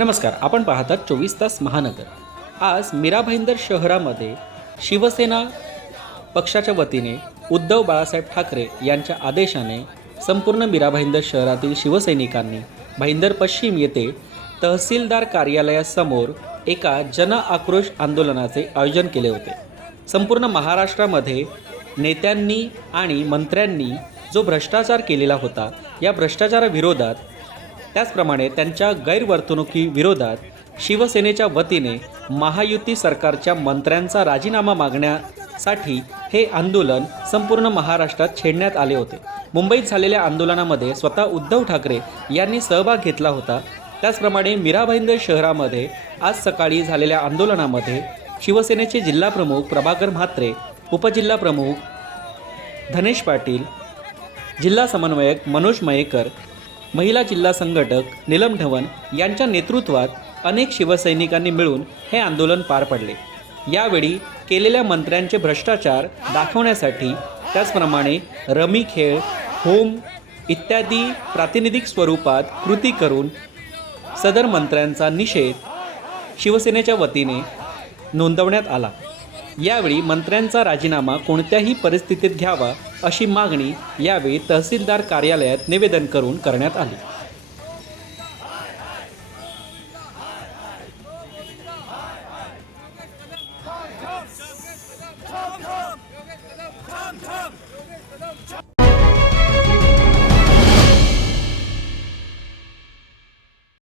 नमस्कार आपण पाहतात चोवीस तास महानगर. आज मीरा भाईंदर शहरामध्ये शिवसेना पक्षाच्या वतीने उद्धव बाळासाहेब ठाकरे यांच्या आदेशाने संपूर्ण मीरा भाईंदर शहरातील शिवसैनिकांनी भाईंदर पश्चिम येथे तहसीलदार कार्यालयासमोर एका जन आक्रोश आंदोलनाचे आयोजन केले होते. संपूर्ण महाराष्ट्रामध्ये नेत्यांनी आणि मंत्र्यांनी जो भ्रष्टाचार केलेला होता या भ्रष्टाचाराविरोधात त्याचप्रमाणे त्यांच्या गैरवर्तणुकीविरोधात शिवसेनेच्या वतीने महायुती सरकारच्या मंत्र्यांचा राजीनामा मागण्यासाठी हे आंदोलन संपूर्ण महाराष्ट्रात छेडण्यात आले होते. मुंबईत झालेल्या आंदोलनामध्ये स्वतः उद्धव ठाकरे यांनी सहभाग घेतला होता. त्याचप्रमाणे मीराभाईंदर शहरामध्ये आज सकाळी झालेल्या आंदोलनामध्ये शिवसेनेचे जिल्हाप्रमुख प्रभाकर म्हात्रे उपजिल्हाप्रमुख धनेश पाटील जिल्हा समन्वयक मनोज मयेकर महिला जिल्हा संघटक नीलम ढवण यांच्या नेतृत्वात अनेक शिवसैनिकांनी मिळून हे आंदोलन पार पडले. यावेळी केलेल्या मंत्र्यांचे भ्रष्टाचार दाखवण्यासाठी त्याचप्रमाणे रमी खेळ होम इत्यादी प्रातिनिधिक स्वरूपात कृती करून सदर मंत्र्यांचा निषेध शिवसेनेच्या वतीने नोंदवण्यात आला. यावेळी मंत्र्यांचा राजीनामा कोणत्याही परिस्थितीत घ्यावा अशी मागणी यावेळी तहसीलदार कार्यालयात निवेदन करून करण्यात आली.